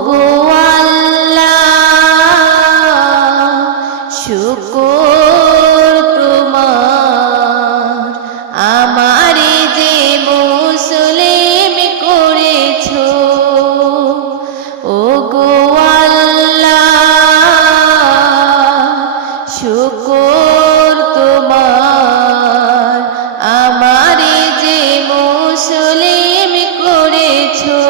গো আল্লাহ শুকর তোমার আমারে যে মুসলিম করেছো ও গো আল্লাহ শুকর তোমার আমারে যে মুসলিম করেছো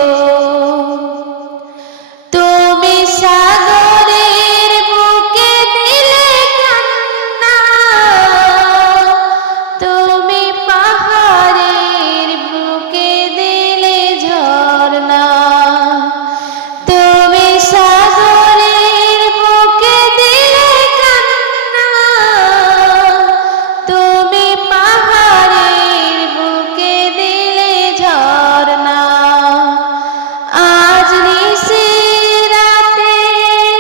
তুমি সাগরের বুকে দিলে কান্না তুমি পাহাড়ের বুকে দিলে ঝরনা তুমি সাগরের বুকে দিলে কান্না তুমি পাহাড়ের বুকে দিলে ঝরনা আজ নিশি রাতে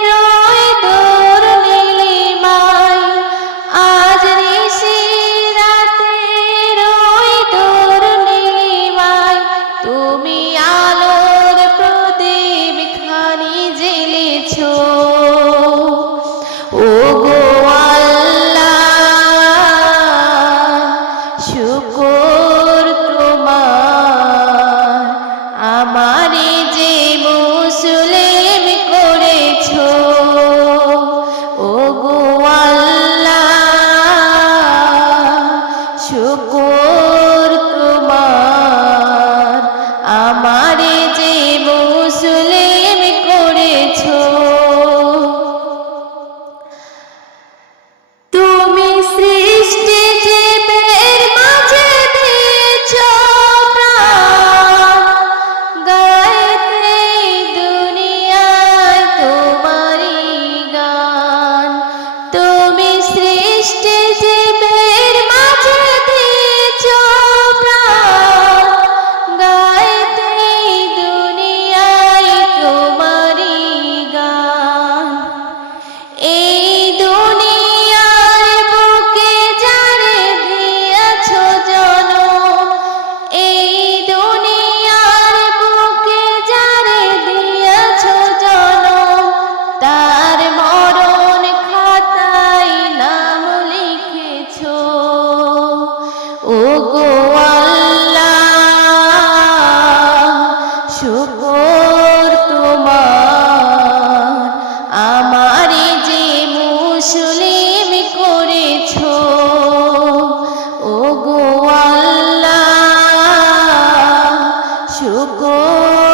রয় দূর নীলিমায় আজ নিশি রাতে রয় দূর নীলিমায় তুমি আলোর প্রদীপ খানি জ্বেলেছো ও গো আল্লাহ শুকর তোমার আমারে যে মুসলিম করেছো ও গো আল্লাহ শুকর তোমার আমারে যে মুসলিম করেছো তুমি সৃষ্টি জীবের মাঝে দিয়েছো প্রাণ গাইতে দুনিয়ায় তোমারই গান তুমি সৃষ্টি জীবের মাঝে দিয়েছো প্রাণ গাইতে দুনিয়ায় তোমারই গান এই দুনিয়ার বুকে যারে দিয়েছো জনম এই দুনিয়ার বুকে যারে দিয়েছো জনম তার মরণ খাতায় নাম লিখেছো ও গো আল্লাহ শুকর তোমার আমারে যে মুসলিম করেছো ও গো আল্লাহ শুকর